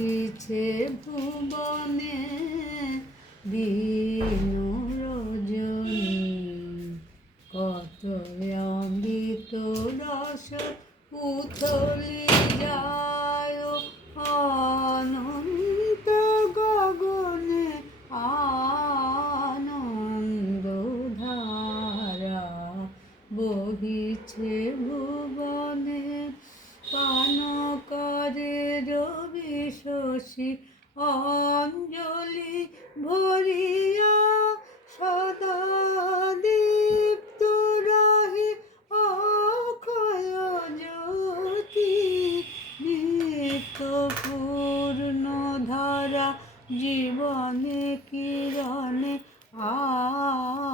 বহিছে ভুবনে দিন রজনী, কত অমৃত রস উথলি যায় অনন্ত গগনে আনন্দ ধারা বহিছে ভুবনে। পান করে রবি শশী অঞ্জলি ভরিয়া, সদা দীপ্ত রাহে অক্ষয় জ্যোতি, নিত্য পূর্ণ ধারা জীবনে কিরণে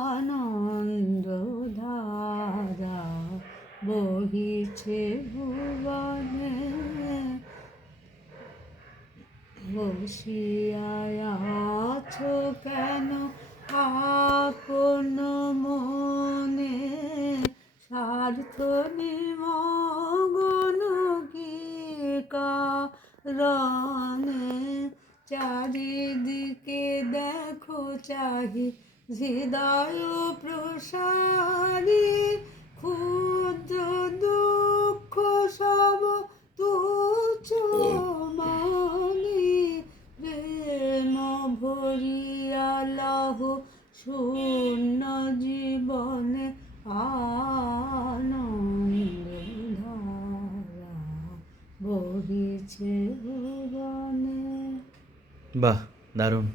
আনন্দ ধারা বহিছে ভুবনে। বসিয়া আছো কেন আপন মনে, স্বার্থ নিমগ্ন কি কারণে, চারিদিকে দেখো চাহি হৃদয় প্রসারী, ক্ষুদ্র দুঃখ সব তুচ্ছ মনি, প্রেম ভরিয়া লহ শূন্য জীবনে আনন্দ ধারা বহিছে ভুবনে। বাহ, দারুণ।